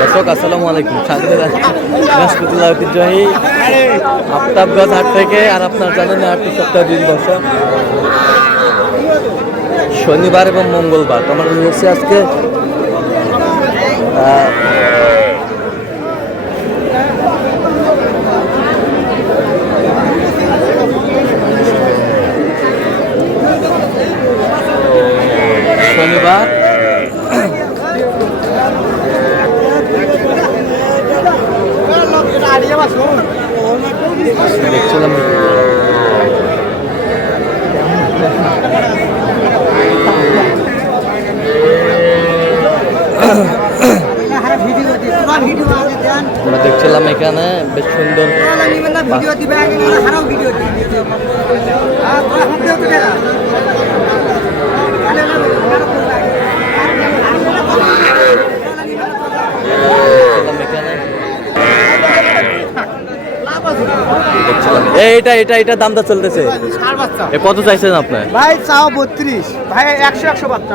দর্শক আসসালামু আলাইকুম, স্বাগত জানাচ্ছি ঐতিহ্যবাহী আফতাবগঞ্জ হাট থেকে। আর আপনার জানেন হাটটি সপ্তাহে 2 দিন বসে, শনিবার এবং মঙ্গলবার। তো আমরা রয়েছি আজকে শনিবার দেখছিলাম আমরা দেখছিলাম এখানে বেশ সুন্দর এইটা এটা এটা দামটা চলতেছে। কত চাইছেন আপনার? ভাই চাও 32 ভাই, 100 বাচ্চা,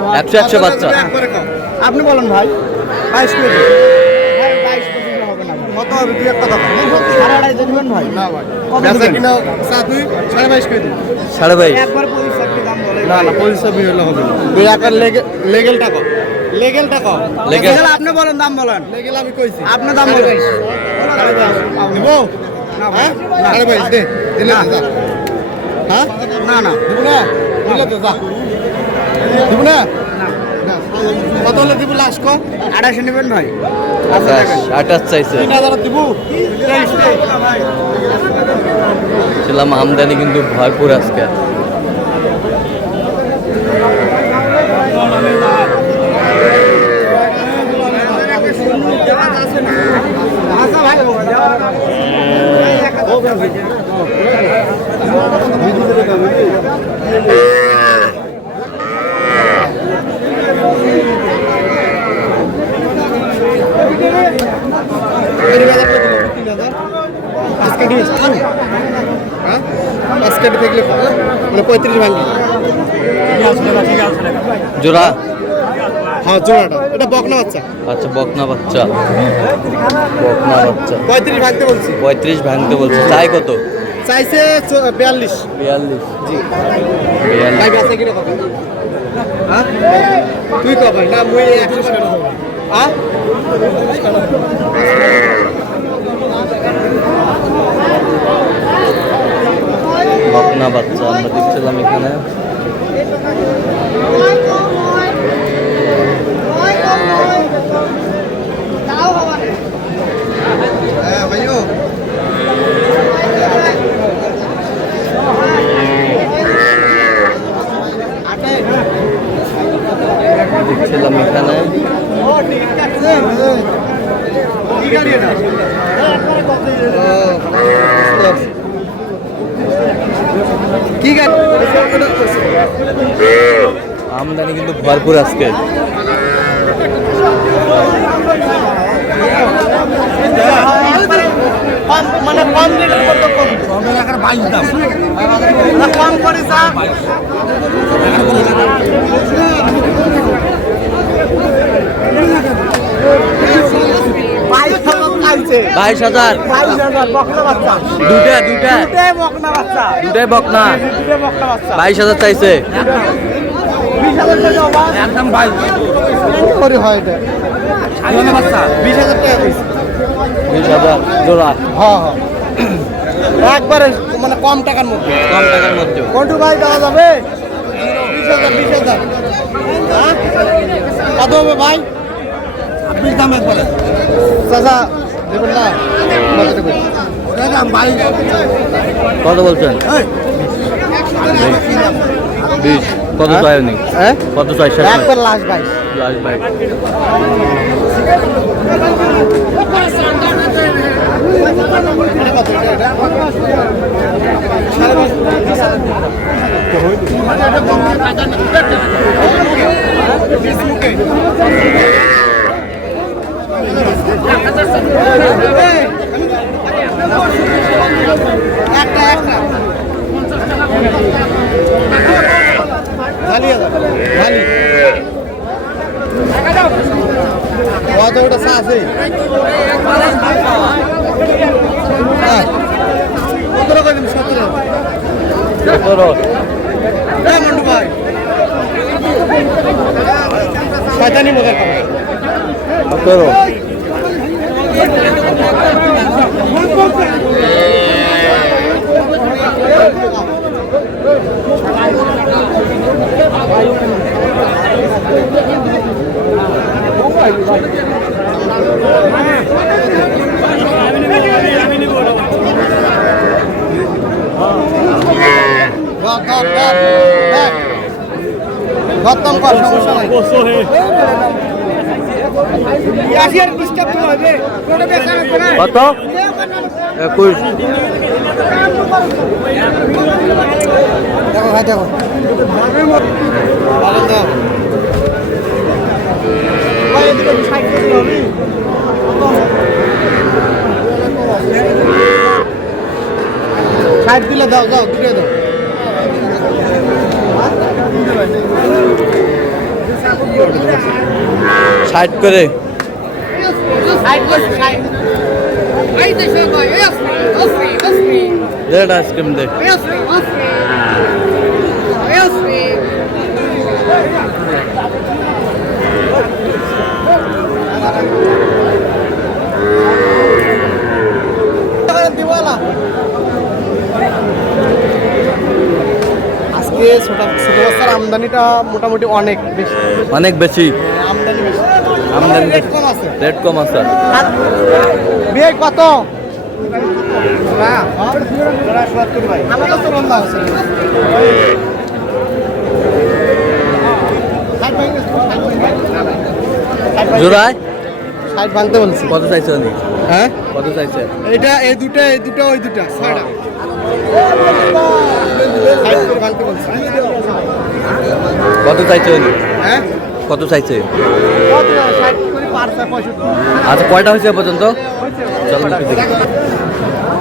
100 বাচ্চা। আপনি বলেন ভাই 22 কেজি ভাই, 22 কেজি হবে না। কত হবে দুই একটা কথা? 2.5 দিবেন ভাই? না ভাই, বেচা কিনা সাথে 22.5 কেজি, 22.5 একবার 25 টাকা দাম বলে। না না 25 হলে হবে না। দুই আকার লেগেল টাকা, লেগেল টাকা, লেগেল আপনি বলেন, দাম বলেন। লেগেল আমি কইছি, আপনি দাম বলেন। নিব না ভাই, 22.5 দে, দিলে যা। হ্যাঁ না না দিব না, দিলে তো যা, দিব না। কত হলে দিব? লাস্ট কম 28 নেবেন ভাই? 28 চাইছে। 3000 দিব। ছিলাম আমদানি কিন্তু ভরপুর আজকে। জোড়া? হ্যাঁ জোড়াটা। এটা বকনা বাচ্চা। আচ্ছা বকনা বাচ্চা, বকনা বাচ্চা 35 ভাঙতে বলছি। 35 ভাঙতে বলছে। চাই কত? চাইছে 42। 42 জি 42। ভাই আছে কি কথা? হ্যাঁ তুই কব না, মুই 100 টাকা দেব। হ্যাঁ বকনা বাচ্চা আমরা দেখছিলাম এখানে। দেখছিলাম এখানে আমদানি কিন্তু ভরপুর আজকে। মানে কম রেট কত? কম রাখার 22 দাম, কম করে যা 22,000 বকনা বাচ্চা। দুটাই বকনা বাচ্চা, দুটাই বকনা। 22,000 চাইছে। 20,000 টাকা একদম 22 করে হয় এটা। বাচ্চা 20,000 টাকা কইছে। 20,000 জোড়া? হ্যাঁ হ্যাঁ একবারে মানে কম টাকার মধ্যে। কম টাকার মধ্যে কোনটু ভাই দেওয়া যাবে? 20,000 হ্যাঁ কত হবে ভাই? 20 দাম একবারে চাচা দেবেন না? কত বলছেন? 20। কত চাই উনি? কত চাই? একবার লাস্ট 22। লাস্ট 22। কত ওটা চা আছে? হ্যাঁ। 17 করে দিন, 17। 17 হ্যাঁ মন্টু ভাই, শয়তানি মজা করে। 17 খতম কর, সমস্যা নাই। ইয়াসির ডিস্টার্ব হবে, কোটা দেখা হবে না। কত 21 দেখো ভাই দেখো, ভাই এদিকে 60 করে হবে। 60 দিলে দাও, দাও দিয়ে দাও। 60 করে দে আইসক্রিম দে। আজকে ছোট বস্তার আমদানিটা মোটামুটি অনেক বেশি, অনেক বেশি আমদানি বেশি, আমদানি রেট কম আছে। রেট কম আছে। বিয়ে কত? আমার কাছে বন্ধ আছে। জোড়ায় 60 ভাঙতে বলছি। কত চাইছে উনি? হ্যাঁ কত চাইছে? এটা এই দুটো ওই দুটা 6টা। 60 করে ভাঙতে বলছি। কত চাইছে উনি? হ্যাঁ কত চাইছে? কত? 60 করে 65। আচ্ছা কয়টা হয়েছে এ পর্যন্ত? চলো একটু দেখি।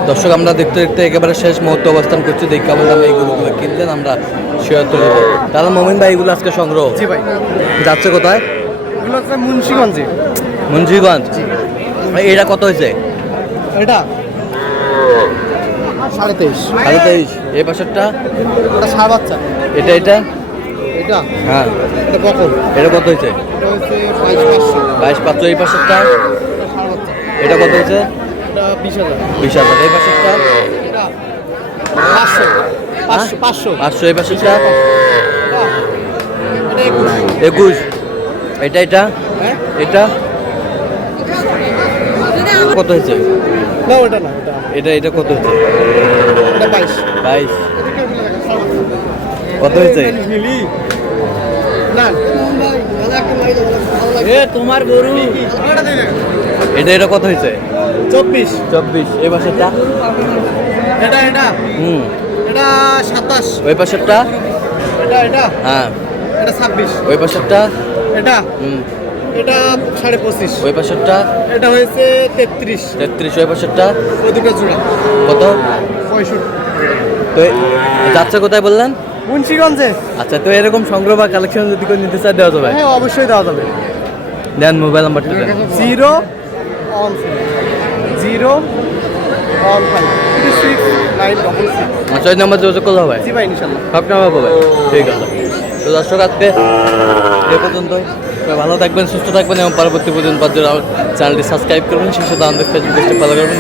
দর্শক আমরা দেখতে দেখতে একেবারে শেষ মুহূর্তে অবস্থান করছি। দেখি কেমন দামে এই গরুগুলো কিনলেন আমরা শেয়ার তুলে দেবো। তাহলে মোমিন ভাই এগুলো আজকে সংগ্রহ জি ভাই, যাচ্ছে কোথায়? এগুলো হচ্ছে মুন্সিগঞ্জে। মুন্সিগঞ্জ। এটা কত হয়েছে? এটা 23.5। 23.5। এই পাশেরটা? ওটা সার বাচ্চা। এটা এটা হ্যাঁ এটা বকল। এটা কত হয়েছে? এটা হচ্ছে 22,500। 22,500। এই পাশেরটা? এটা সার বাচ্চা। এটা কত হয়েছে? এটা 20,000। 20,000। এই পাশেরটা? এটা 500। 500। 500। এই পাশেরটা? এটা 21। 21। এটা হ্যাঁ এটা কত হয়েছে? না ওটা না, এটা কত হয়েছে? এটা 22। 22। কত হয়েছে? না তোমার গরু। এটা কত হয়েছে? 24। 24। এই পাশেরটা? এটা এটা 27। ওই পাশেরটা? এটা হ্যাঁ। এটা 26। ওই পাশেরটা? এটা এটা 25.5। ওই পাশেরটা? এটা হয়েছে 33। 33। ওই পাশেরটা? ওই দুটো জোড়া কত? 65। তো যাচ্ছে কোথায় বললেন? মুন্সিগঞ্জে। আচ্ছা, তো এরকম সংগ্রহ বা কালেকশন যদি কেউ নিতে চায় দেওয়া যাবে? হ্যাঁ অবশ্যই দেওয়া যাবে। দেন মোবাইল নাম্বারটা দেন। 01536 আচ্ছা, ওই নাম্বার যোগাযোগ করলে হবে? জি ভাই ইনশাল্লাহ। সব নাম্বার পাবে। ঠিক আছে। তো দর্শক আজকে এ পর্যন্ত। ভালো থাকবেন, সুস্থ থাকবেন এবং পরবর্তী পর্যন্ত চ্যানেলটি সাবস্ক্রাইব করবেন। শেষে দাম দেখতে ফেসবুক পেজটি ফলো করবেন।